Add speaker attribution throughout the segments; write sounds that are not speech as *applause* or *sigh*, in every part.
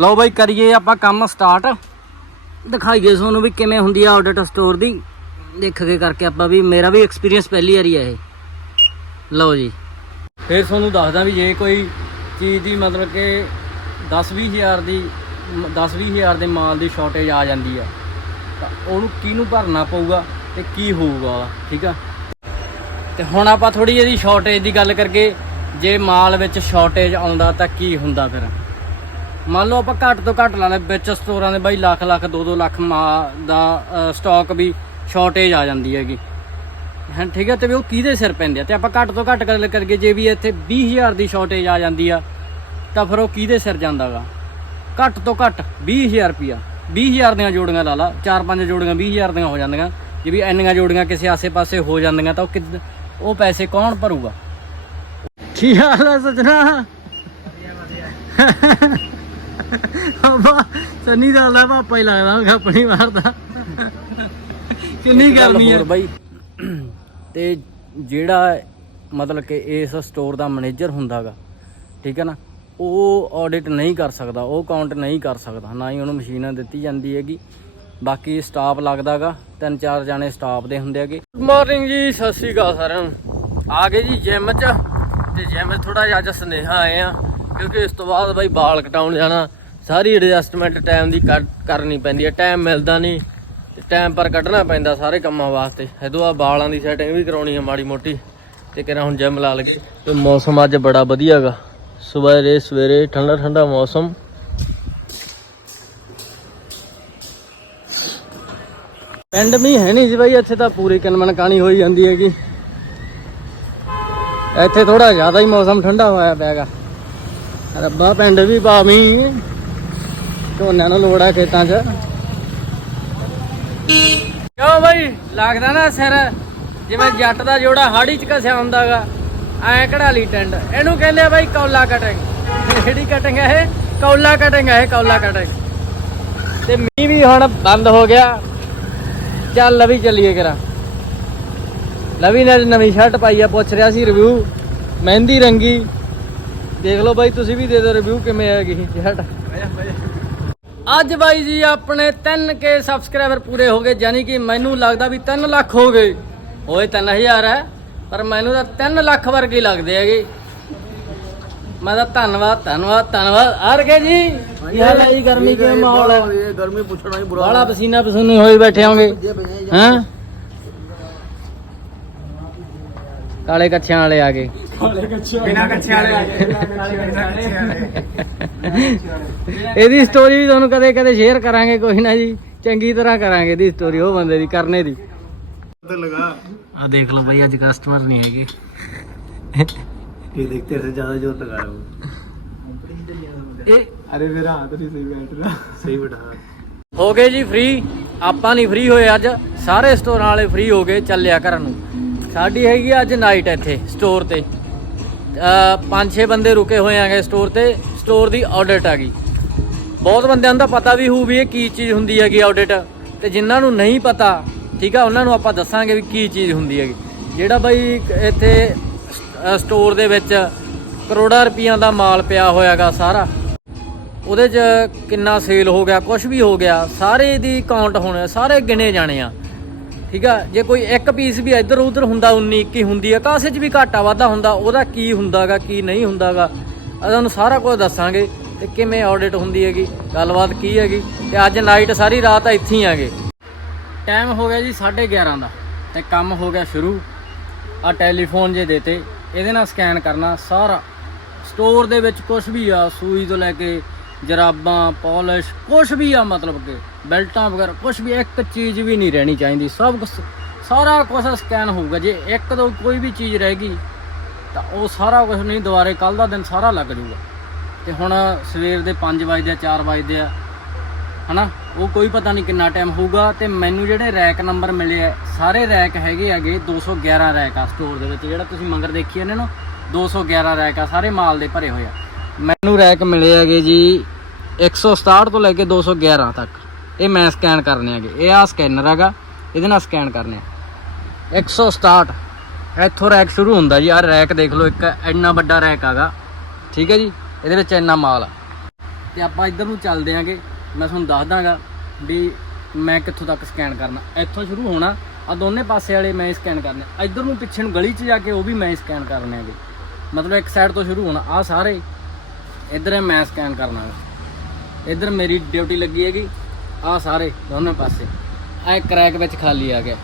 Speaker 1: ਲਓ ਬਾਈ ਕਰੀਏ ਆਪਾਂ ਕੰਮ ਸਟਾਰਟ ਦਿਖਾਈਏ ਤੁਹਾਨੂੰ ਵੀ ਕਿਵੇਂ ਹੁੰਦੀ ਆ ਆਡਿਟ ਸਟੋਰ ਦੀ। ਦੇਖ ਕੇ ਕਰਕੇ ਆਪਾਂ ਵੀ ਮੇਰਾ ਵੀ ਐਕਸਪੀਰੀਅੰਸ ਪਹਿਲੀ ਵਾਰੀ ਆ ਇਹ। ਲਓ ਜੀ। ਫਿਰ ਤੁਹਾਨੂੰ ਦੱਸਦਾ ਵੀ ਜੇ ਕੋਈ ਚੀਜ਼ ਦੀ ਮਤਲਬ ਕਿ 10 ਹਜ਼ਾਰ ਦੀ 10 ਹਜ਼ਾਰ ਦੇ ਮਾਲ ਦੀ ਸ਼ਾਰਟੇਜ ਆ ਜਾਂਦੀ ਆ ਤਾਂ ਉਹਨੂੰ ਕਿਹਨੂੰ ਭਰਨਾ ਪਊਗਾ ਤੇ ਕੀ ਹੋਊਗਾ ਉਹਦਾ, ਠੀਕ ਆ? ਤੇ ਹੁਣ ਆਪਾਂ ਥੋੜੀ ਜਿਹੀ ਸ਼ਾਰਟੇਜ ਦੀ ਗੱਲ ਕਰਕੇ ਜੇ ਮਾਲ ਵਿੱਚ ਸ਼ਾਰਟੇਜ ਆਉਂਦਾ ਤਾਂ ਕੀ ਹੁੰਦਾ ਫਿਰ? ਮੰਨ ਲਓ ਆਪਾਂ ਘੱਟ ਤੋਂ ਘੱਟ ਲਾ ਲੈ ਵਿੱਚ ਸਟੋਰਾਂ ਦੇ ਬਾਈ ਲੱਖ ਲੱਖ 2-2 ਲੱਖ ਮਾ ਦਾ ਸਟਾਕ ਵੀ ਸ਼ਾਰਟੇਜ ਆ ਜਾਂਦੀ ਹੈਗੀ। ਹਾਂ ਠੀਕ ਹੈ? ਤੇ ਵੀ ਉਹ ਕਿਹਦੇ ਸਿਰ ਪੈਂਦੇ ਆ? ਤੇ ਆਪਾਂ ਘੱਟ ਤੋਂ ਘੱਟ ਗੱਲ ਕਰਕੇ ਜੇ ਵੀ ਇੱਥੇ 20000 ਦੀ ਸ਼ਾਰਟੇਜ ਆ ਜਾਂਦੀ ਆ ਤਾਂ ਫਿਰ ਉਹ ਕਿਹਦੇ ਸਿਰ ਜਾਂਦਾਗਾ? ਘੱਟ ਤੋਂ ਘੱਟ 20000 ਰੁਪਿਆ 20000 ਦੀਆਂ ਜੋੜੀਆਂ ਲਾ ਲਾ 4-5 ਜੋੜੀਆਂ 20000 ਦੀਆਂ ਹੋ ਜਾਂਦੀਆਂ। ਜੇ ਵੀ ਇੰਨੀਆਂ ਜੋੜੀਆਂ ਕਿਸੇ ਆਸੇ-ਪਾਸੇ ਹੋ ਜਾਂਦੀਆਂ ਤਾਂ ਉਹ ਕਿੱਦ- ਉਹ ਪੈਸੇ ਕੌਣ ਭਰੂਗਾ? ਕੀ ਹਾਲ ਹੈ ਸਜਣਾ? *laughs* ਬਾਬਾ ਸੰਨੀ ਦਾ ਲੈ ਪਾਪਾ ਹੀ ਲੱਗਦਾ ਉਹ ਆਪਣੀ ਮਾਰਦਾ ਕਿੰਨੀ ਗਰਮੀ ਹੈ। ਬਾਈ। ਤੇ ਜਿਹੜਾ ਮਤਲਬ ਕਿ ਇਸ ਸਟੋਰ ਦਾ ਮੈਨੇਜਰ ਹੁੰਦਾਗਾ ਠੀਕ ਹੈ ਨਾ ਉਹ ਆਡਿਟ ਨਹੀਂ ਕਰ ਸਕਦਾ ਉਹ ਕਾਊਂਟ ਨਹੀਂ ਕਰ ਸਕਦਾ ਨਾ ਹੀ ਉਹਨੂੰ ਮਸ਼ੀਨਾਂ ਦਿੱਤੀ ਜਾਂਦੀ ਹੈਗੀ। ਬਾਕੀ ਸਟਾਫ ਲੱਗਦਾਗਾ ਤਿੰਨ ਚਾਰ ਜਾਣੇ ਸਟਾਫ ਦੇ ਹੁੰਦੇ ਹੈਗੇ। ਗੁੱਡ ਮਾਰਨਿੰਗ ਜੀ ਸਤਿ ਸ਼੍ਰੀ ਅਕਾਲ ਸਾਰਿਆਂ ਨੂੰ। ਆ ਗਏ ਜੀ ਜਿਮ 'ਚ ਤੇ ਜਿਮ 'ਚ ਥੋੜਾ ਜਿਹਾ ਅੱਜ ਸੁਨੇਹਾ ਆਏ ਆ ਕਿਉਂਕਿ ਇਸ ਤੋਂ ਬਾਅਦ ਬਾਈ ਵਾਲ ਕਟਾਉਣ ਜਾਣਾ, ਸਾਰੀ ਐਡਜਸਟਮੈਂਟ ਟਾਈਮ ਦੀ ਕਰ- ਕਰਨੀ ਪੈਂਦੀ ਹੈ। ਟਾਈਮ ਮਿਲਦਾ ਨਹੀਂ, ਤੇ ਟਾਈਮ ਪਰ ਕੱਢਣਾ ਪੈਂਦਾ ਸਾਰੇ ਕੰਮਾਂ ਵਾਸਤੇ। ਇਹਦੋਂ ਆ ਵਾਲਾਂ ਦੀ ਸੈਟਿੰਗ ਵੀ ਕਰਾਉਣੀ ਹੈ ਮਾੜੀ ਮੋਟੀ। ਤੇ ਕਿਹੜਾ ਹੁਣ ਜਿਮ ਲਾ ਲਗੇ ਤੇ ਮੌਸਮ ਅੱਜ ਬੜਾ ਵਧੀਆ ਹੈਗਾ ਸਵੇਰੇ ਸਵੇਰੇ ਠੰਡਾ ਠੰਡਾ ਮੌਸਮ। ਪਿੰਡ ਵੀ ਹੈ ਨਹੀਂ ਜੀ ਬਾਈ, ਇੱਥੇ ਤਾਂ ਪੂਰੀ ਕਿਨਮਨ ਕਾਣੀ ਹੋਈ ਜਾਂਦੀ ਹੈਗੀ। ਇੱਥੇ ਥੋੜਾ ਜ਼ਿਆਦਾ ਹੀ ਮੌਸਮ ਠੰਡਾ ਹੋਇਆ ਪਿਆਗਾ। ਰੱਬਾ ਪਿੰਡ ਵੀ ਭਾਵੀਂ ਝੋਨਿਆਂ ਨੂੰ ਲੋੜ ਆ ਖੇਤਾਂ 'ਚ। ਕਿਉਂ ਬਾਈ? ਲੱਗਦਾ ਨਾ ਸਿਰ। ਜਿਵੇਂ ਜੱਟ ਦਾ ਜੋੜਾ ਹਾੜੀ 'ਚ ਕਸਿਆ ਹੁੰਦਾਗਾ ਐ ਕਢਾਲੀ ਟੈਂਡ। ਇਹਨੂੰ ਕਹਿੰਦੇ ਆ ਬਾਈ ਕੌਲਾ ਕਟਿੰਗ। ਕਿਹੜੀ ਕਟਿੰਗ ਹੈ ਇਹ? ਕੌਲਾ ਕਟਿੰਗ ਹੈ ਇਹ, ਕੌਲਾ ਕਟਿੰਗ। ਤੇ ਮੀਂਹ ਵੀ ਹੁਣ ਬੰਦ ਹੋ ਗਿਆ। ਚੱਲ ਲਵੀ ਚੱਲੀਏ ਕਰਾ। ਲਵੀ ਨੇ ਨਵੀਂ ਸ਼ਰਟ ਪਾਈ ਆ, ਪੁੱਛ ਰਿਹਾ ਸੀ ਰਿਵਿਊ ਮਹਿੰਦੀ ਰੰਗੀ। ਦੇਖ ਲਓ ਬਾਈ ਤੁਸੀਂ ਵੀ ਦੇ ਦਿਓ ਰਿਵਿਊ ਕਿਵੇਂ ਹੈਗੀ ਸ਼ਰਟ ਅੱਜ ਬਾਈ ਜੀ ਆਪਣੇ 3k ਸਬਸਕ੍ਰਾਈਬਰ ਪੂਰੇ ਹੋ ਗਏ ਯਾਨੀ ਕਿ ਮੈਨੂੰ ਲੱਗਦਾ ਵੀ 3 ਲੱਖ ਹੋ ਗਏ। ਹੋਏ 3000 ਹੈ ਪਰ ਮੈਨੂੰ ਤਾਂ 3 ਲੱਖ ਵਰਗੇ ਲੱਗਦੇ ਹੈਗੇ। ਮੈਂ ਤਾਂ ਧੰਨਵਾਦ ਧੰਨਵਾਦ ਧੰਨਵਾਦ। ਆਰ ਕੇ ਜੀ ਕੀ ਹਾਲ ਹੈ ਜੀ ਗਰਮੀ ਕਿਵੇਂ ਮਾਹੌਲ ਹੈ?
Speaker 2: ਇਹ ਗਰਮੀ ਪੁੱਛਣਾ ਹੀ ਬੁਰਾ
Speaker 1: ਬਾਲਾ ਪਸੀਨਾ ਪਸੂਨੇ ਹੋਏ ਬੈਠੇ ਹੋਗੇ। ਹੈਂ? ਕਾਲੇ ਕੱਛਿਆਂ ਵਾਲੇ ਆ ਗਏ। ਇਹਦੀ ਸਟੋਰੀ ਵੀ ਤੁਹਾਨੂੰ ਕਦੇ ਕਦੇ ਸ਼ੇਅਰ ਕਰਾਂਗੇ ਕੋਈ ਨਾ ਜੀ। ਚੰਗੀ ਤਰ੍ਹਾਂ ਕਰਾਂਗੇ ਇਹਦੀ ਸਟੋਰੀ ਉਹ ਬੰਦੇ ਦੀ ਕਰਨੇ ਦੀ। ਆ ਦੇਖ ਲਓ ਬਈ ਅੱਜ ਕਸਟਮਰ ਨਹੀਂ ਹੈਗੇ।
Speaker 2: ਇਹ ਦੇਖਤੇ ਸੇ ਜ਼ਿਆਦਾ ਜ਼ੋਰ ਲਗਾ ਰਹੇ ਹੋ।
Speaker 1: ਇਹ
Speaker 2: ਅਰੇ ਮੇਰਾ ਹੱਥ ਨਹੀਂ ਸਹੀ ਬੈਠ ਰਿਹਾ। ਸਹੀ ਬਿਠਾ।
Speaker 1: ਹੋ ਗਏ ਜੀ ਫ੍ਰੀ ਆਪਾਂ ਨਹੀਂ ਫ੍ਰੀ ਹੋਏ ਅੱਜ। ਸਾਰੇ ਸਟੋਰਾਂ ਵਾਲੇ ਫ੍ਰੀ ਹੋ ਗਏ ਚੱਲਿਆ ਕਰਨ ਨੂੰ। ਸਾਡੀ ਹੈਗੀ ਅੱਜ ਨਾਈਟ ਇੱਥੇ ਸਟੋਰ ਤੇ। ਪੰਜ ਛੇ ਬੰਦੇ ਰੁਕੇ ਹੋਏ ਆਂਗੇ ਸਟੋਰ ਤੇ ਸਟੋਰ ਦੀ ਆਡਿਟ ਆ ਗਈ। ਬਹੁਤ ਬੰਦਿਆਂ ਨੂੰ ਤਾਂ ਪਤਾ ਵੀ ਹੋਊ ਵੀ ਇਹ ਕੀ ਚੀਜ਼ ਹੁੰਦੀ ਹੈਗੀ ਆਡਿਟ ਤੇ ਜਿਨ੍ਹਾਂ ਨੂੰ ਨਹੀਂ ਪਤਾ, ਠੀਕ ਆ, ਉਹਨਾਂ ਨੂੰ ਆਪਾਂ ਦੱਸਾਂਗੇ ਵੀ ਕੀ ਚੀਜ਼ ਹੁੰਦੀ ਹੈਗੀ। ਜਿਹੜਾ ਬਾਈ ਇੱਥੇ ਸਟੋਰ ਦੇ ਵਿੱਚ ਕਰੋੜਾਂ ਰੁਪਈਆਂ ਦਾ ਮਾਲ ਪਿਆ ਹੋਇਆਗਾ ਸਾਰਾ, ਉਹਦੇ 'ਚ ਕਿੰਨਾ ਸੇਲ ਹੋ ਗਿਆ ਕੁਝ ਵੀ ਹੋ ਗਿਆ, ਸਾਰੇ ਦੀ ਕਾਊਂਟ ਹੋਣੇ, ਸਾਰੇ ਗਿਣੇ ਜਾਣੇ ਆ। ਠੀਕ ਆ? ਜੇ ਕੋਈ ਇੱਕ ਪੀਸ ਵੀ ਇੱਧਰ ਉੱਧਰ ਹੁੰਦਾ 19 21 ਹੁੰਦੀ ਆ ਕਾਸੇ 'ਚ ਵੀ ਘਾਟਾ ਵਾਧਾ ਹੁੰਦਾ। ਉਹਦਾ ਕੀ ਹੁੰਦਾਗਾ, ਕੀ ਨਹੀਂ ਹੁੰਦਾਗਾ? ਅਸੀਂ ਤੁਹਾਨੂੰ ਸਾਰਾ ਕੁਝ ਦੱਸਾਂਗੇ ਤੇ ਕਿਵੇਂ ਆਡਿਟ ਹੁੰਦੀ ਹੈਗੀ, ਗੱਲਬਾਤ ਕੀ ਹੈਗੀ, ਤੇ ਅੱਜ ਨਾਈਟ ਸਾਰੀ ਰਾਤ ਇੱਥੇ ਹੀ ਆਗੇ। ਟਾਈਮ ਹੋ ਗਿਆ ਜੀ 11:30 ਦਾ, ਤੇ ਕੰਮ ਹੋ ਗਿਆ ਸ਼ੁਰੂ। ਆ ਟੈਲੀਫੋਨ ਜੇ ਦੇਤੇ, ਇਹਦੇ ਨਾਲ ਸਕੈਨ ਕਰਨਾ ਸਾਰਾ। ਸਟੋਰ ਦੇ ਵਿੱਚ ਕੁਝ ਵੀ ਆ, ਸੂਈ ਤੋਂ ਲੈ ਕੇ ਜਰਾਬਾਂ, ਪਾਲਿਸ਼ ਕੁਝ ਵੀ ਆ ਮਤਲਬ ਕਿ, ਬੈਲਟਾਂ ਵਗੈਰਾ ਕੁਝ ਵੀ, ਇੱਕ ਚੀਜ਼ ਵੀ ਨਹੀਂ ਰਹਿਣੀ ਚਾਹੀਦੀ। ਸਭ ਕੁਛ, ਸਾਰਾ ਕੁਝ ਸਕੈਨ ਹੋਊਗਾ। ਜੇ ਇੱਕ ਦੋ ਕੋਈ ਵੀ ਚੀਜ਼ ਰਹਿ ਗਈ, ਤਾਂ ਉਹ ਸਾਰਾ ਕੁਝ ਨਹੀਂ, ਦੁਬਾਰੇ ਕੱਲ ਦਾ ਦਿਨ ਸਾਰਾ ਲੱਗ ਜਾਊਗਾ। ਤੇ ਹੁਣ ਸਵੇਰ ਦੇ 5 ਵਜੇ ਆ 4 ਵਜੇ ਆ, ਹਨਾ? ਉਹ ਕੋਈ ਪਤਾ ਨਹੀਂ ਕਿੰਨਾ ਟਾਈਮ ਹੋਊਗਾ। ਤੇ ਮੈਨੂੰ ਜਿਹੜੇ ਰੈਕ ਨੰਬਰ ਮਿਲੇ ਆ, ਸਾਰੇ ਰੈਕ ਹੈਗੇ ਹੈਗੇ 211 ਰੈਕ ਆ ਸਟੋਰ ਦੇ ਵਿੱਚ। ਜਿਹੜਾ ਤੁਸੀਂ ਮੰਗਰ ਦੇਖੀ ਇਹਨੇ ਨਾ 211 ਰੈਕ ਆ, ਸਾਰੇ ਮਾਲ ਦੇ ਭਰੇ ਹੋਏ ਆ। ਮੈਨੂੰ ਰੈਕ ਮਿਲੇ ਹੈਗੇ ਜੀ 167 ਤੋਂ ਲੈ ਕੇ 211 ਤੱਕ। ਇਹ ਮੈਂ ਸਕੈਨ ਕਰਨੇ ਹੈਗੇ। ਇਹ ਆ ਸਕੈਨਰ ਹੈਗਾ। ਇਹਦੇ ਨਾਲ ਸਕੈਨ ਕਰਨੇ ਆ। 167 ਇੱਥੋਂ ਰੈਕ ਸ਼ੁਰੂ ਹੁੰਦਾ ਜੀ। ਆ ਰੈਕ ਦੇਖ ਲਓ, ਇੱਕ ਇੰਨਾ ਵੱਡਾ ਰੈਕ ਹੈਗਾ। ਠੀਕ ਹੈ ਜੀ? ਇਹਦੇ ਵਿੱਚ ਇੰਨਾ ਮਾਲ ਆ। ਤੇ ਆਪਾਂ ਇੱਧਰ ਨੂੰ ਚੱਲਦੇ ਆਂਗੇ ਮੈਂ ਤੁਹਾਨੂੰ ਦੱਸ ਦਾਂਗਾ ਵੀ ਮੈਂ ਕਿੱਥੋਂ ਤੱਕ ਸਕੈਨ ਕਰਨਾ। ਇੱਥੋਂ ਸ਼ੁਰੂ ਹੋਣਾ। ਆ ਦੋਨੇ ਪਾਸੇ ਵਾਲੇ ਮੈਂ ਸਕੈਨ ਕਰਨੇ। ਇੱਧਰ ਨੂੰ ਪਿੱਛੇ ਨੂੰ ਗਲੀ 'ਚ ਜਾ ਕੇ ਉਹ ਵੀ ਮੈਂ ਸਕੈਨ ਕਰਨੇ ਹੈਗੇ। ਮਤਲਬ ਇੱਕ ਸਾਈਡ ਤੋਂ ਸ਼ੁਰੂ ਹੋਣਾ। ਆ ਸਾਰੇ ਇੱਧਰ ਮੈਂ ਸਕੈਨ ਕਰਨਾ ਗਾ। ਇੱਧਰ ਮੇਰੀ ਡਿਊਟੀ ਲੱਗੀ ਹੈਗੀ ਆ ਸਾਰੇ ਦੋਨੇ ਪਾਸੇ। ਆ ਇੱਕ ਕਰੈਕ ਵਿੱਚ ਖਾਲੀ ਆ ਗਿਆ।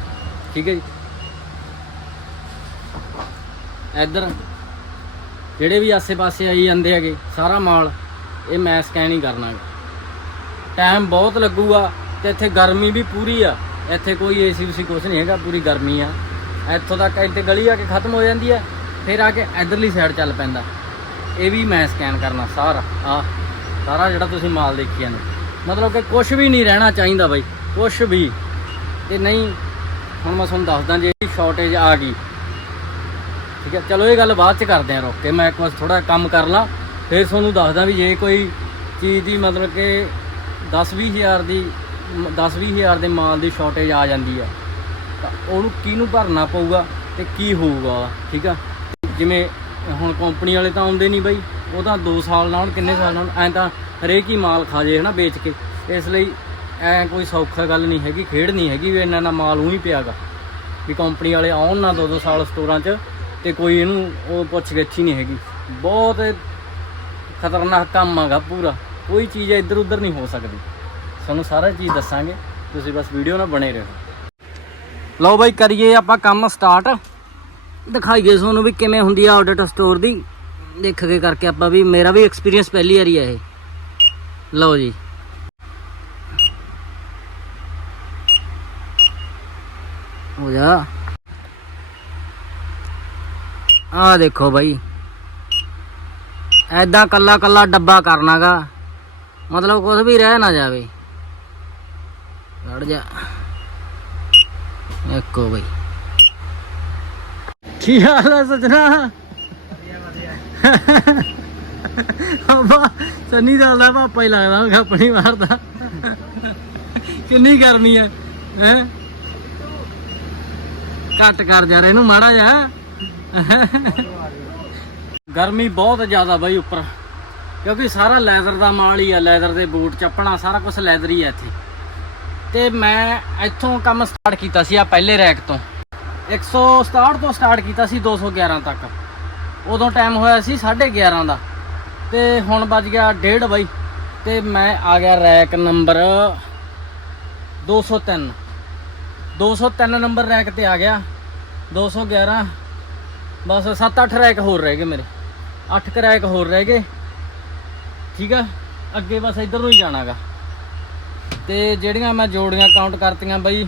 Speaker 1: ਠੀਕ ਹੈ ਜੀ। ਇੱਧਰ ਜਿਹੜੇ ਵੀ ਆਸੇ-ਪਾਸੇ ਆਈ ਜਾਂਦੇ ਹੈਗੇ, ਸਾਰਾ ਮਾਲ, ਇਹ ਮੈਂ ਸਕੈਨ ਹੀ ਕਰਨਾ ਹੈ। ਟਾਈਮ ਬਹੁਤ ਲੱਗੂਗਾ ਤੇ ਇੱਥੇ ਗਰਮੀ ਵੀ ਪੂਰੀ ਆ। ਇੱਥੇ ਕੋਈ ਏਸੀ ਉਸੀ ਕੁਛ ਨਹੀਂ ਹੈਗਾ, ਪੂਰੀ ਗਰਮੀ ਆ। ਇੱਥੋਂ ਤੱਕ ਇੱਥੇ ਗਲੀ ਆ ਕੇ ਖਤਮ ਹੋ ਜਾਂਦੀ ਆ, ਫਿਰ ਆ ਕੇ ਇਧਰਲੀ ਸਾਈਡ ਚੱਲ ਪੈਂਦਾ। ਇਹ ਵੀ ਮੈਂ ਸਕੈਨ ਕਰਨਾ ਸਾਰਾ। ਆ ਸਾਰਾ ਜਿਹੜਾ ਤੁਸੀਂ ਮਾਲ ਦੇਖੀ ਜਾਂਦੇ ਮਤਲਬ ਕਿ ਕੁਝ ਵੀ ਨਹੀਂ ਰਹਿਣਾ ਚਾਹੀਦਾ ਬਾਈ ਕੁਝ ਵੀ। ਤੇ ਨਹੀਂ, ਹੁਣ ਮੈਂ ਤੁਹਾਨੂੰ ਦੱਸਦਾ ਜੇ ਸ਼ਾਰਟੇਜ ਆ ਗਈ। ਠੀਕ ਹੈ, ਚਲੋ ਇਹ ਗੱਲ ਬਾਅਦ ਚ ਕਰਦੇ ਆ ਰੁਕ ਕੇ। ਮੈਂ ਇੱਕ ਵਾਰ ਥੋੜਾ ਕੰਮ ਕਰ ਲਾਂ, ਫਿਰ ਤੁਹਾਨੂੰ ਦੱਸਦਾ ਵੀ ਜੇ ਕੋਈ ਚੀਜ਼ ਦੀ ਮਤਲਬ ਕਿ 10 ਹਜ਼ਾਰ ਦੀ 10 ਹਜ਼ਾਰ ਦੇ ਮਾਲ ਦੀ ਸ਼ਾਰਟੇਜ ਆ ਜਾਂਦੀ ਆ, ਤਾਂ ਉਹਨੂੰ ਕਿਹਨੂੰ ਭਰਨਾ ਪਊਗਾ ਤੇ ਕੀ ਹੋਊਗਾ? ਠੀਕ ਆ? ਜਿਵੇਂ ਹੁਣ ਕੰਪਨੀ ਵਾਲੇ ਤਾਂ ਆਉਂਦੇ ਨਹੀਂ ਬਾਈ। ਉਹ ਤਾਂ 2 ਸਾਲ ਨਾਲ ਕਿੰਨੇ ਸਾਲ ਨਾਲ ਐਂ ਤਾਂ ਹਰੇਕ ਹੀ ਮਾਲ ਖਾ ਜੇ ਹਨਾ ਵੇਚ ਕੇ। ਇਸ ਲਈ ਐ ਕੋਈ ਸੌਖਾ ਗੱਲ ਨਹੀਂ ਹੈਗੀ, ਖੇਡ ਨਹੀਂ ਹੈਗੀ ਵੀ ਇੰਨਾ ਨਾ ਮਾਲ ਉਹੀ ਪਿਆਗਾ। ਵੀ ਕੰਪਨੀ ਵਾਲੇ ਆਉਣ ਨਾ ਦੋ ਦੋ ਸਾਲ ਸਟੋਰਾਂ 'ਚ ਤੇ ਕੋਈ ਇਹਨੂੰ ਉਹ ਪੁੱਛ ਗਿੱਛ ਹੀ ਨਹੀਂ ਹੈਗੀ। ਬਹੁਤ ਖਤਰਨਾਕ ਕੰਮ ਆਗਾ ਪੂਰਾ। ਕੋਈ ਚੀਜ਼ ਇੱਧਰ ਉੱਧਰ ਨਹੀਂ ਹੋ ਸਕਦੀ। ਤੁਹਾਨੂੰ ਸਾਰਾ ਚੀਜ਼ ਦੱਸਾਂਗੇ। ਤੁਸੀਂ ਬਸ ਵੀਡੀਓ ਨਾਲ ਬਣੇ ਰਹੋ। ਲਓ ਬਾਈ, ਕਰੀਏ ਆਪਾਂ ਕੰਮ ਸਟਾਰਟ ਦਿਖਾਈਏ ਤੁਹਾਨੂੰ ਵੀ ਕਿਵੇਂ ਹੁੰਦੀ ਆ ਆਡਿਟ ਸਟੋਰ ਦੀ। ਦੇਖ ਕੇ ਕਰਕੇ ਆਪਾਂ ਵੀ, ਮੇਰਾ ਵੀ ਐਕਸਪੀਰੀਅੰਸ ਪਹਿਲੀ ਵਾਰੀ ਆ ਇਹ। ਲਓ ਜੀ। ਹੋ ਜਾ। ਆ ਦੇਖੋ ਬਾਈ। ਐਦਾਂ ਕੱਲਾ ਕੱਲਾ ਡੱਬਾ ਕਰਨਾਗਾ। ਮਤਲਬ ਕੁਝ ਵੀ ਰਹਿ ਨਾ ਜਾਵੇ। ਲੜ ਜਾ। ਦੇਖੋ ਬਾਈ। ਕੀ ਹਾਲ ਹੈ ਸਜਣਾ? ਬਾਬਾ ਸੰਨੀ ਦਾ ਦਾ ਪਾਪਾ ਹੀ ਲੱਗਦਾ ਉਹ ਆਪਣੀ ਮਾਰਦਾ ਕਿੰਨੀ ਗਰਮੀ ਹੈ ਹੈ? ਘੱਟ ਕਰ ਜਾ ਇਹਨੂੰ ਮਾੜਾ ਜਾ ਗਰਮੀ ਬਹੁਤ ਜ਼ਿਆਦਾ ਬਾਈ ਉੱਪਰ। ਕਿਉਂਕਿ ਸਾਰਾ ਲੈਦਰ ਦਾ ਮਾਲ ਹੀ ਆ, ਲੈਦਰ ਦੇ ਬੂਟ, ਚੱਪਣਾ, ਸਾਰਾ ਕੁਝ ਲੈਦਰ ਹੀ ਆ ਇੱਥੇ। ਤੇ ਮੈਂ ਇੱਥੋਂ ਕੰਮ ਸਟਾਰਟ ਕੀਤਾ ਸੀ ਆ ਪਹਿਲੇ ਰੈਕ ਤੋਂ। 167 ਤੋਂ ਸਟਾਰਟ ਕੀਤਾ ਸੀ 211 ਤੱਕ। ਉਦੋਂ ਟਾਈਮ ਹੋਇਆ ਸੀ 11:30 ਦਾ। ਤੇ ਹੁਣ ਵੱਜ ਗਿਆ 1:30 ਬਾਈ। ਤੇ ਮੈਂ ਆ ਗਿਆ ਰੈਕ ਨੰਬਰ 203 203 ਨੰਬਰ ਰੈਕ ਤੇ ਆ ਗਿਆ। 211 ਬਸ 7-8 ਰੈਕ ਹੋਰ ਰਹਿ ਗਏ ਮੇਰੇ। 8 ਰੈਕ ਹੋਰ ਰਹਿ ਗਏ। ਠੀਕ ਆ? ਅੱਗੇ ਬਸ ਇੱਧਰ ਨੂੰ ਹੀ ਜਾਣਾਗਾ ਤੇ ਜਿਹੜੀਆਂ ਮੈਂ ਜੋੜੀਆਂ ਕਾਊਂਟ ਕਰਤੀਆਂ ਬਈ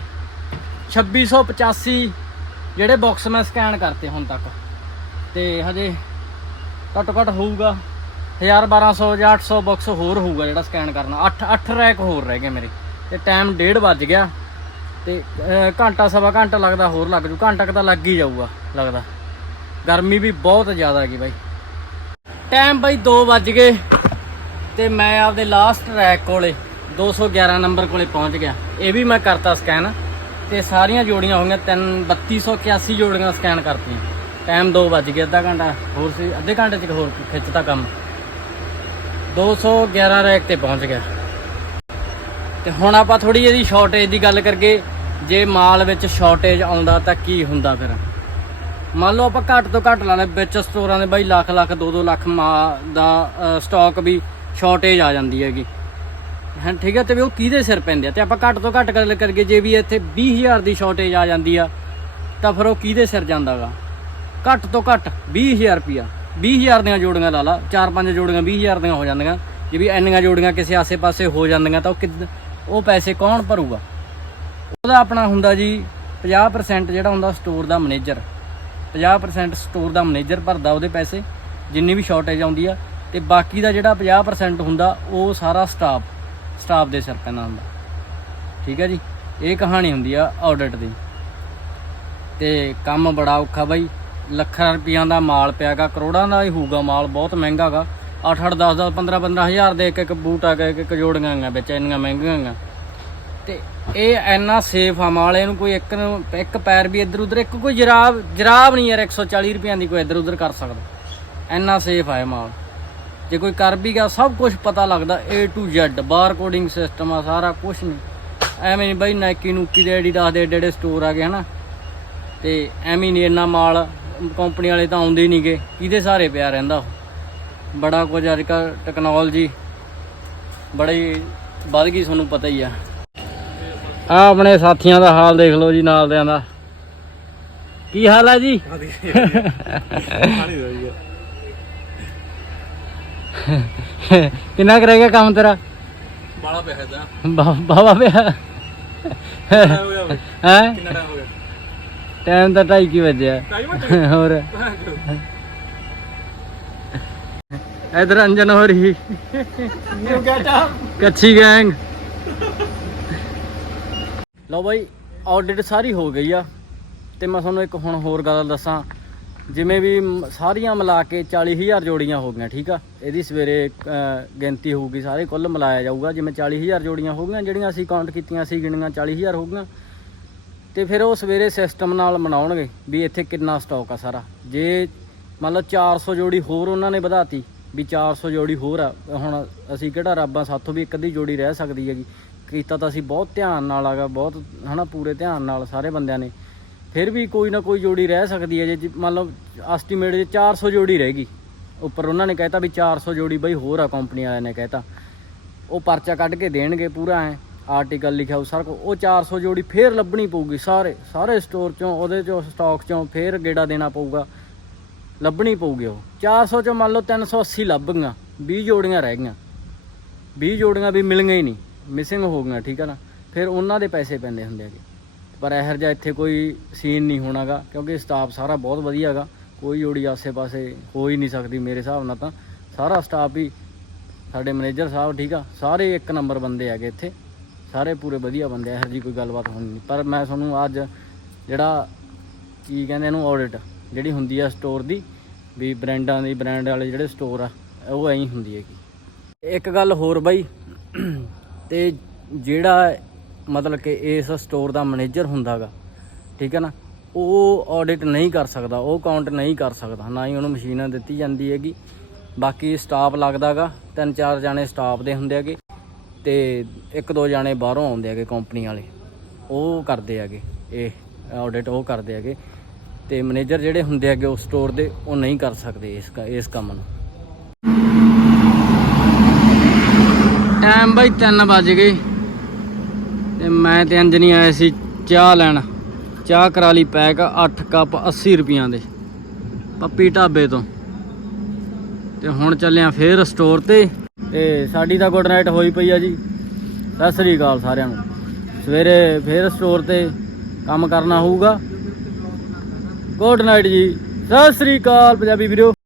Speaker 1: 2685 ਜਿਹੜੇ ਬਾਕਸ ਮੈਂ ਸਕੈਨ ਕਰਤੇ ਹੁਣ ਤੱਕ। ਤੇ ਹਜੇ ਘੱਟੋ ਘੱਟ ਹੋਊਗਾ 1000 1200 ਜਾਂ 800 ਬਾਕਸ ਹੋਰ ਹੋਊਗਾ ਜਿਹੜਾ ਸਕੈਨ ਕਰਨਾ। 8 8 ਰੈਕ ਹੋਰ ਰਹਿ ਗਏ ਮੇਰੇ। ਤੇ ਟਾਈਮ 1:30 ਵੱਜ ਗਿਆ। ਤੇ ਘੰਟਾ, ਸਵਾ ਘੰਟਾ ਲੱਗਦਾ, ਹੋਰ ਲੱਗ ਜੂ। ਘੰਟਾ ਕੁ ਤਾਂ ਲੱਗ ਹੀ ਜਾਊਗਾ, ਲੱਗਦਾ। ਗਰਮੀ ਵੀ ਬਹੁਤ ਜ਼ਿਆਦਾ ਹੈਗੀ ਬਾਈ। ਟਾਈਮ ਬਾਈ 2 ਵੱਜ ਗਏ। ਤੇ ਮੈਂ ਆਪਦੇ ਲਾਸਟ ਰੈਕ ਕੋਲੇ 211 ਨੰਬਰ ਕੋਲੇ ਪਹੁੰਚ ਗਿਆ। ਇਹ ਵੀ ਮੈਂ ਕਰਤਾ ਸਕੈਨ ਤੇ ਸਾਰੀਆਂ ਜੋੜੀਆਂ ਹੋਈਆਂ 3 3281 ਜੋੜੀਆਂ ਸਕੈਨ ਕਰਤੀਆਂ। ਟਾਈਮ 2 ਵੱਜ ਗਿਆ ਅੱਧਾ ਘੰਟਾ, ਹੋਰ ਸੀ, ਅੱਧੇ ਘੰਟੇ ਚ ਹੋਰ ਖਿੱਚਤਾ ਕੰਮ। 211 ਰੈਕ ਤੇ ਪਹੁੰਚ ਗਿਆ। ਤੇ ਹੁਣ ਆਪਾਂ ਥੋੜੀ ਜਿਹੀ ਸ਼ਾਰਟੇਜ ਦੀ ਗੱਲ ਕਰਕੇ, ਜੇ ਮਾਲ ਵਿੱਚ ਸ਼ਾਰਟੇਜ ਆਉਂਦਾ ਤਾਂ ਕੀ ਹੁੰਦਾ ਫਿਰ? ਮੰਨ ਲਓ ਆਪਾਂ ਘੱਟ ਤੋਂ ਘੱਟ ਲਾ ਵਿੱਚ ਸਟੋਰਾਂ ਦੇ ਬਾਈ ਲੱਖ ਲੱਖ 2-2 ਲੱਖ ਮਾਲ ਦਾ ਸਟਾਕ ਵੀ ਸ਼ਾਰਟੇਜ ਆ ਜਾਂਦੀ ਹੈਗੀ। ਹਾਂ, ਠੀਕ ਹੈ, ਤੇ ਵੀ ਉਹ ਕਿਹਦੇ ਸਿਰ ਪੈਂਦੇ ਆ? ਤੇ ਆਪਾਂ ਘੱਟ ਤੋਂ ਘੱਟ ਗੱਲ ਕਰੀਏ, ਜੇ ਵੀ ਇੱਥੇ 20000 ਦੀ ਸ਼ਾਰਟੇਜ ਆ ਜਾਂਦੀ ਆ, ਤਾਂ ਫਿਰ ਉਹ ਕਿਹਦੇ ਸਿਰ ਜਾਂਦਾਗਾ ਘੱਟ ਤੋਂ ਘੱਟ 20000 ਰੁਪਿਆ 20000 ਦੀਆਂ ਜੋੜੀਆਂ ਲਾ ਲਾ 4-5 ਜੋੜੀਆਂ 20000 ਦੀਆਂ ਹੋ ਜਾਂਦੀਆਂ। ਜੇ ਵੀ ਇੰਨੀਆਂ ਜੋੜੀਆਂ ਕਿਸੇ ਆਸੇ-ਪਾਸੇ ਹੋ ਜਾਂਦੀਆਂ, ਤਾਂ ਉਹ ਕਿੱਦ, ਉਹ ਪੈਸੇ ਕੌਣ ਭਰੂਗਾ? ਉਹਦਾ ਆਪਣਾ ਹੁੰਦਾ ਜੀ 50% ਜਿਹੜਾ ਹੁੰਦਾ ਸਟੋਰ ਦਾ ਮੈਨੇਜਰ 50% ਸਟੋਰ ਦਾ ਮੈਨੇਜਰ ਭਰਦਾ ਉਹਦੇ ਪੈਸੇ, ਜਿੰਨੀ ਵੀ ਸ਼ਾਰਟੇਜ ਆਉਂਦੀ ਆ, ਤੇ ਬਾਕੀ ਦਾ ਜਿਹੜਾ 50% ਹੁੰਦਾ, ਉਹ ਸਾਰਾ ਸਟਾਫ ਸਟਾਫ ਦੇ ਸਿਰ ਪੈਂਦਾ ਹੁੰਦਾ ਠੀਕ ਹੈ ਜੀ? ਇਹ ਕਹਾਣੀ ਹੁੰਦੀ ਆ ਆਡਿਟ ਦੀ। ਤੇ ਕੰਮ ਬੜਾ ਔਖਾ ਬਾਈ। ਲੱਖਾਂ ਰੁਪਈਆਂ ਦਾ ਮਾਲ ਪਿਆਗਾ ਕਰੋੜਾਂ ਦਾ ਹੀ ਹੋਊਗਾ ਮਾਲ, ਬਹੁਤ ਮਹਿੰਗਾਗਾ 8 8 10 10 15 15 ਹਜ਼ਾਰ ਦੇ ਇੱਕ ਇੱਕ ਬੂਟ ਆ ਗਏ ਇੱਕ ਇੱਕ ਜੋੜੀਆਂ ਆ ਵਿੱਚ, ਇੰਨੀਆਂ ਮਹਿੰਗੀਆਂ ਆ ਤੇ ਇਹ ਇੰਨਾ ਸੇਫ ਆ ਮਾਲ, ਇਹਨੂੰ ਕੋਈ ਇੱਕ ਨੂੰ, ਇੱਕ ਪੈਰ ਵੀ ਇੱਧਰ ਉੱਧਰ, ਇੱਕ ਕੋਈ ਜਰਾਬ ਜਰਾਬ ਨਹੀਂ ਯਾਰ 140 ਰੁਪਈਆਂ ਦੀ ਕੋਈ ਇੱਧਰ ਉੱਧਰ ਕਰ ਸਕਦਾ। ਇੰਨਾ ਸੇਫ ਆ ਇਹ ਮਾਲ। ਜੇ ਕੋਈ ਕਰ ਵੀ ਗਿਆ ਸਭ ਕੁਝ ਪਤਾ ਲੱਗਦਾ A to Z bar coding system ਆ ਸਾਰਾ ਕੁਝ ਨਹੀਂ ਐਵੇਂ ਨਹੀਂ ਬਈ ਨਾਈਕੀ ਨੂਕੀ ਦੇ ਐਡੀਡਾਸ ਦੇ ਏਡੇ ਸਟੋਰ ਆ ਗਏ ਹਨਾ? ਤੇ ਐਵੇਂ ਨਹੀਂ ਇੰਨਾ ਮਾਲ ਕੰਪਨੀ ਵਾਲੇ ਤਾਂ ਆਉਂਦੇ ਹੀ ਨਹੀਂਗੇ ਕਿਹਦੇ ਸਾਰੇ ਪਿਆ ਰਹਿੰਦਾ ਬੜਾ ਕੁਝ ਅੱਜ ਕੱਲ੍ਹ ਟੈਕਨੋਲੋਜੀ ਬੜੀ ਵੱਧ ਗਈ ਤੁਹਾਨੂੰ ਪਤਾ ਹੀ ਆ। ਆ ਆਪਣੇ ਸਾਥੀਆਂ ਦਾ ਹਾਲ ਦੇਖ ਲਓ ਜੀ ਨਾਲ ਦਿਆਂ ਦਾ। ਕੀ ਹਾਲ ਹੈ ਜੀ? *laughs* ਕਿੰਨਾ ਕਰੇਗਾ ਕੰਮ ਤੇਰਾ?
Speaker 2: ਬਾਲਾ
Speaker 1: ਪਿਆ ਹੈ
Speaker 2: ਹੋ ਗਿਆ ਕਿੰਨਾ ਟਾਈਮ ਹੋ ਗਿਆ?
Speaker 1: ਟਾਈਮ ਤਾਂ ਢਾਈ ਕੀ ਵਜਿਆ।
Speaker 2: ਟਾਈਮ
Speaker 1: ਹੋਰ। ਇਧਰ ਅੰਜਨ ਹੋ। ਰਹੀ
Speaker 2: ਨਿਊ ਗੈਟ ਅਪ
Speaker 1: ਕੱਚੀ ਗੈਂਗ ਲਓ ਬਾਈ ਆਡਿਟ ਸਾਰੀ ਹੋ ਗਈ ਆ। ਤੇ ਮੈਂ ਤੁਹਾਨੂੰ ਇੱਕ ਹੁਣ ਹੋਰ ਗੱਲ ਦੱਸਾਂ। ਜਿਵੇਂ ਵੀ ਮ- ਸਾਰੀਆਂ ਮਿਲਾ ਕੇ 40000 ਜੋੜੀਆਂ ਹੋ ਗਈਆਂ, ਠੀਕ ਆ? ਇਹਦੀ ਸਵੇਰੇ ਗਿਣਤੀ ਹੋਊਗੀ, ਸਾਰੇ ਕੁੱਲ ਮਿਲਾਇਆ ਜਾਊਗਾ, ਜਿਵੇਂ 40000 ਜੋੜੀਆਂ ਹੋ ਗਈਆਂ, ਜਿਹੜੀਆਂ ਅਸੀਂ ਕਾਊਂਟ ਕੀਤੀਆਂ ਸੀ, ਗਿਣੀਆਂ 40000 ਹੋ ਗਈਆਂ। ਤੇ ਫਿਰ ਉਹ ਸਵੇਰੇ ਸਿਸਟਮ ਨਾਲ ਮਨਾਉਣਗੇ ਵੀ ਇੱਥੇ ਕਿੰਨਾ ਸਟਾਕ ਆ ਸਾਰਾ। ਜੇ ਮੰਨ ਲਓ 400 ਜੋੜੀ ਹੋਰ ਉਹਨਾਂ ਨੇ ਵਧਾਤੀ, ਵੀ 400 ਜੋੜੀ ਹੋਰ ਆ, ਹੁਣ ਅਸੀਂ ਕਿਹੜਾ ਰੱਬਾਂ ਸਾਥੋਂ ਵੀ ਇੱਕ ਅੱਧੀ ਜੋੜੀ ਰਹਿ ਸਕਦੀ ਹੈਗੀ। ਕੀਤਾ ਤਾਂ ਅਸੀਂ ਬਹੁਤ ਧਿਆਨ ਨਾਲ ਆਗਾ ਬਹੁਤ, ਹਨਾ, ਪੂਰੇ ਧਿਆਨ ਨਾਲ ਸਾਰੇ ਬੰਦਿਆਂ ਨੇ। ਫਿਰ ਵੀ ਕੋਈ ਨਾ ਕੋਈ ਜੋੜੀ ਰਹਿ ਸਕਦੀ ਹੈ ਜੇ ਜੇ ਮੰਨ ਲਓ ਐਸਟੀਮੇਟ ਜੇ 400 ਜੋੜੀ ਰਹਿ ਗਈ, ਉੱਪਰ ਉਹਨਾਂ ਨੇ ਕਹਿਤਾ ਵੀ 400 ਜੋੜੀ ਬਈ ਹੋਰ ਆ ਕੰਪਨੀ ਵਾਲਿਆਂ ਨੇ ਕਹਿਤਾ। ਉਹ ਪਰਚਾ ਕੱਢ ਕੇ ਦੇਣਗੇ ਪੂਰਾ ਐ ਆਰਟੀਕਲ ਲਿਖਿਆ ਉਹ ਸਾਰਾ ਕੁਛ। ਉਹ 400 ਜੋੜੀ ਫੇਰ ਲੱਭਣੀ ਪਊਗੀ ਸਾਰੇ ਸਾਰੇ ਸਟੋਰ ਚੋਂ, ਉਹਦੇ ਚੋਂ ਸਟਾਕ ਚੋਂ ਫੇਰ ਗੇੜਾ ਦੇਣਾ ਪਊਗਾ। ਲੱਭਣੀ ਪਊਗੀ ਉਹ। 400 ਚੋਂ ਮੰਨ ਲਓ 380 ਲੱਭ ਗਈਆਂ 20 ਜੋੜੀਆਂ ਰਹਿ ਗਈਆਂ। 20 ਜੋੜੀਆਂ ਵੀ ਮਿਲ ਗਈਆਂ ਹੀ ਨਹੀਂ ਮਿਸਿੰਗ ਹੋ ਗਈਆਂ, ਠੀਕ ਹੈ ਨਾ? ਫਿਰ ਉਹਨਾਂ ਦੇ ਪੈਸੇ ਪੈਂਦੇ ਹੁੰਦੇ ਹੈਗੇ ਪਰ ਇਹੋ ਜਿਹਾ ਇੱਥੇ ਕੋਈ ਸੀਨ ਨਹੀਂ ਹੋਣਾਗਾ, ਕਿਉਂਕਿ ਸਟਾਫ ਸਾਰਾ ਬਹੁਤ ਵਧੀਆ ਹੈਗਾ ਕੋਈ ਜੋੜੀ ਆਸੇ-ਪਾਸੇ ਹੋ ਹੀ ਨਹੀਂ ਸਕਦੀ ਮੇਰੇ ਹਿਸਾਬ ਨਾਲ ਤਾਂ। ਸਾਰਾ ਸਟਾਫ ਹੀ, ਸਾਡੇ ਮੈਨੇਜਰ ਸਾਹਿਬ ਠੀਕ ਆ, ਸਾਰੇ ਇੱਕ ਨੰਬਰ ਬੰਦੇ ਹੈਗੇ ਇੱਥੇ। ਸਾਰੇ ਪੂਰੇ ਵਧੀਆ ਬੰਦੇ ਆ, ਇਹੋ ਜਿਹੀ ਕੋਈ ਗੱਲਬਾਤ ਹੋਣੀ ਨਹੀਂ। ਪਰ ਮੈਂ ਤੁਹਾਨੂੰ ਅੱਜ ਜਿਹੜਾ ਕੀ ਕਹਿੰਦੇ ਇਹਨੂੰ ਆਡਿਟ ਜਿਹੜੀ ਹੁੰਦੀ ਆ ਸਟੋਰ ਦੀ, ਵੀ ਬ੍ਰਾਂਡਾਂ ਦੀ ਬ੍ਰਾਂਡ ਵਾਲੇ ਜਿਹੜੇ ਸਟੋਰ ਆ, ਉਹ ਐਂ ਹੁੰਦੀ ਹੈਗੀ। ਇੱਕ ਗੱਲ ਹੋਰ ਬਾਈ, ਤੇ ਜਿਹੜਾ ਮਤਲਬ ਕਿ ਇਸ ਸਟੋਰ ਦਾ ਮੈਨੇਜਰ ਹੁੰਦਾਗਾ, ਠੀਕ ਹੈ ਨਾ? ਉਹ ਆਡਿਟ ਨਹੀਂ ਕਰ ਸਕਦਾ, ਉਹ ਕਾਊਂਟ ਨਹੀਂ ਕਰ ਸਕਦਾ, ਨਾ ਹੀ ਉਹਨੂੰ ਮਸ਼ੀਨਾਂ ਦਿੱਤੀ ਜਾਂਦੀ ਹੈਗੀ। ਬਾਕੀ ਸਟਾਫ ਲੱਗਦਾਗਾ, ਤਿੰਨ ਚਾਰ ਜਾਣੇ ਸਟਾਫ ਦੇ ਹੁੰਦੇ ਹੈਗੇ, ਤੇ ਇੱਕ ਦੋ ਜਾਣੇ ਬਾਹਰੋਂ ਆਉਂਦੇ ਹੈਗੇ ਕੰਪਨੀ ਵਾਲੇ। ਉਹ ਕਰਦੇ ਹੈਗੇ, ਇਹ ਆਡਿਟ ਉਹ ਕਰਦੇ ਹੈਗੇ। ਤੇ ਮੈਨੇਜਰ ਜਿਹੜੇ ਹੁੰਦੇ ਹੈਗੇ ਉਸ ਸਟੋਰ ਦੇ, ਉਹ ਨਹੀਂ ਕਰ ਸਕਦੇ ਇਸ ਕ- ਇਸ ਕੰਮ ਨੂੰ। ਟਾਈਮ ਬਾਈ 3 ਵੱਜ ਗਏ। ਤੇ ਮੈਂ ਤੇ ਅੰਜਨੀ ਆਏ ਸੀ ਚਾਹ ਲੈਣ। ਚਾਹ ਕਰਾ ਲਈ ਪੈਕ 8 ਕੱਪ 80 ਰੁਪਈਆਂ ਦੇ ਪੱਪੀ ਢਾਬੇ ਤੋਂ। ਤੇ ਹੁਣ ਚੱਲਿਆ ਆ ਫੇਰ ਸਟੋਰ ਤੇ। ਤੇ ਸਾਡੀ ਤਾਂ ਗੁੱਡ ਨਾਈਟ ਹੋਈ ਪਈ ਆ ਜੀ। ਸਤਿ ਸ੍ਰੀ ਅਕਾਲ ਸਾਰਿਆਂ ਨੂੰ। ਸਵੇਰੇ ਫੇਰ ਸਟੋਰ ਤੇ ਕੰਮ ਕਰਨਾ ਹੋਊਗਾ। ਗੁੱਡ ਨਾਈਟ ਜੀ। ਸਤਿ ਸ੍ਰੀ ਅਕਾਲ ਪੰਜਾਬੀ ਵੀਰੋ।